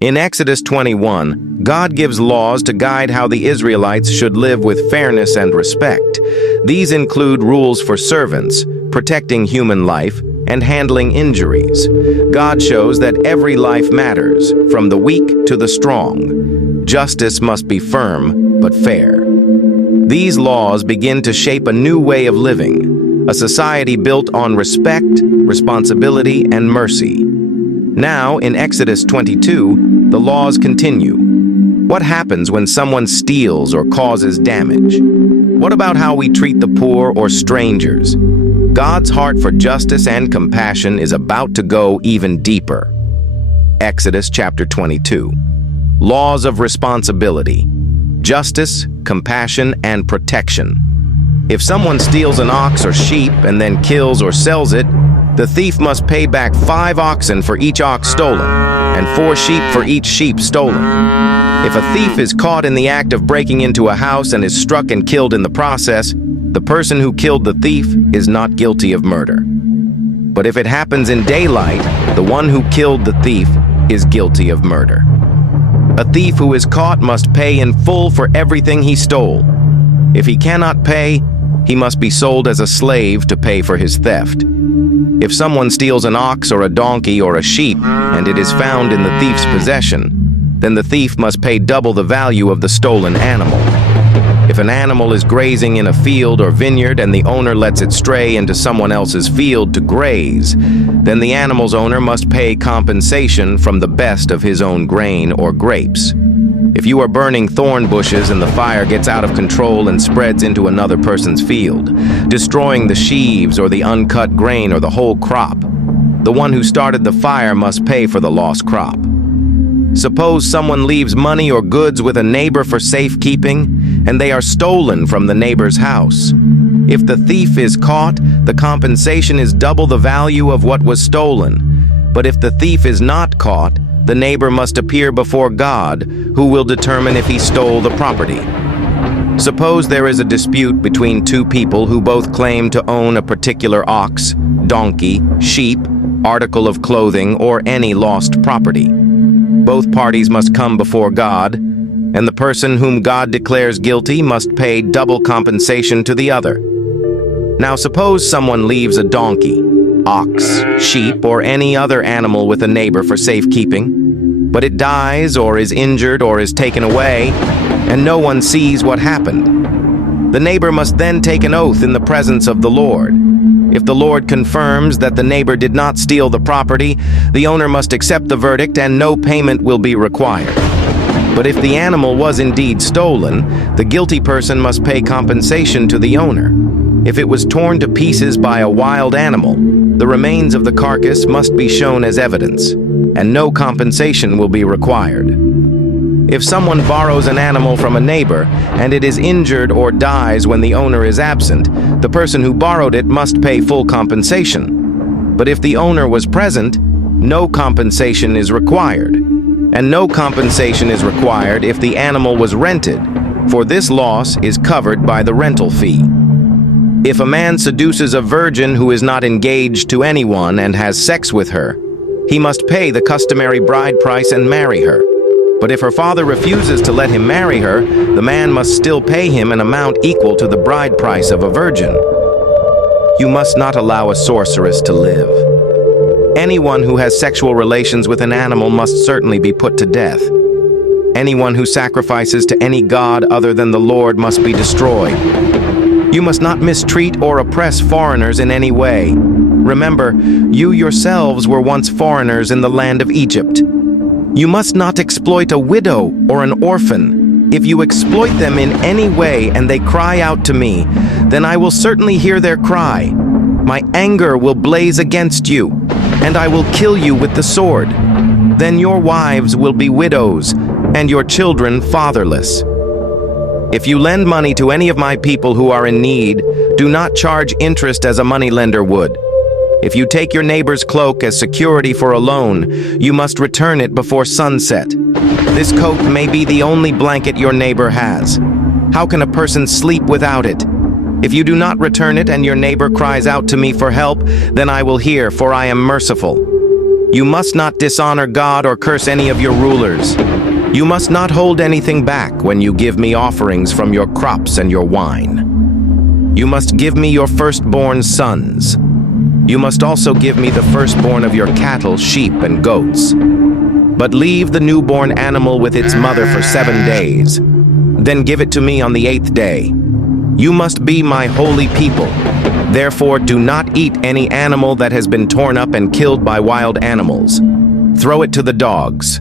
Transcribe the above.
In Exodus 21, God gives laws to guide how the Israelites should live with fairness and respect. These include rules for servants, protecting human life, and handling injuries. God shows that every life matters, from the weak to the strong. Justice must be firm, but fair. These laws begin to shape a new way of living, a society built on respect, responsibility, and mercy. Now, in Exodus 22, the laws continue. What happens when someone steals or causes damage? What about how we treat the poor or strangers? God's heart for justice and compassion is about to go even deeper. Exodus chapter 22. Laws of responsibility. Justice, compassion, and protection. If someone steals an ox or sheep and then kills or sells it, the thief must pay back 5 oxen for each ox stolen, and 4 sheep for each sheep stolen. If a thief is caught in the act of breaking into a house and is struck and killed in the process, the person who killed the thief is not guilty of murder. But if it happens in daylight, the one who killed the thief is guilty of murder. A thief who is caught must pay in full for everything he stole. If he cannot pay, he must be sold as a slave to pay for his theft. If someone steals an ox or a donkey or a sheep and it is found in the thief's possession, then the thief must pay double the value of the stolen animal. If an animal is grazing in a field or vineyard and the owner lets it stray into someone else's field to graze, then the animal's owner must pay compensation from the best of his own grain or grapes. If you are burning thorn bushes and the fire gets out of control and spreads into another person's field, destroying the sheaves or the uncut grain or the whole crop, the one who started the fire must pay for the lost crop. Suppose someone leaves money or goods with a neighbor for safekeeping, and they are stolen from the neighbor's house. If the thief is caught, the compensation is double the value of what was stolen. But if the thief is not caught, the neighbor must appear before God, who will determine if he stole the property. Suppose there is a dispute between 2 people who both claim to own a particular ox, donkey, sheep, article of clothing, or any lost property. Both parties must come before God, and the person whom God declares guilty must pay double compensation to the other. Now suppose someone leaves a donkey, ox, sheep, or any other animal with a neighbor for safekeeping, but it dies or is injured or is taken away, and no one sees what happened. The neighbor must then take an oath in the presence of the Lord. If the Lord confirms that the neighbor did not steal the property, the owner must accept the verdict and no payment will be required. But if the animal was indeed stolen, the guilty person must pay compensation to the owner. If it was torn to pieces by a wild animal, the remains of the carcass must be shown as evidence, and no compensation will be required. If someone borrows an animal from a neighbor and it is injured or dies when the owner is absent, the person who borrowed it must pay full compensation. But if the owner was present, no compensation is required. And no compensation is required if the animal was rented, for this loss is covered by the rental fee. If a man seduces a virgin who is not engaged to anyone and has sex with her, he must pay the customary bride price and marry her. But if her father refuses to let him marry her, the man must still pay him an amount equal to the bride price of a virgin. You must not allow a sorceress to live. Anyone who has sexual relations with an animal must certainly be put to death. Anyone who sacrifices to any god other than the Lord must be destroyed. You must not mistreat or oppress foreigners in any way. Remember, you yourselves were once foreigners in the land of Egypt. You must not exploit a widow or an orphan. If you exploit them in any way and they cry out to me, then I will certainly hear their cry. My anger will blaze against you, and I will kill you with the sword. Then your wives will be widows, and your children fatherless. If you lend money to any of my people who are in need, do not charge interest as a moneylender would. If you take your neighbor's cloak as security for a loan, you must return it before sunset. This coat may be the only blanket your neighbor has. How can a person sleep without it? If you do not return it and your neighbor cries out to me for help, then I will hear, for I am merciful. You must not dishonor God or curse any of your rulers. You must not hold anything back when you give me offerings from your crops and your wine. You must give me your firstborn sons. You must also give me the firstborn of your cattle, sheep, and goats. But leave the newborn animal with its mother for 7 days. Then give it to me on the 8th day. You must be my holy people. Therefore, do not eat any animal that has been torn up and killed by wild animals. Throw it to the dogs.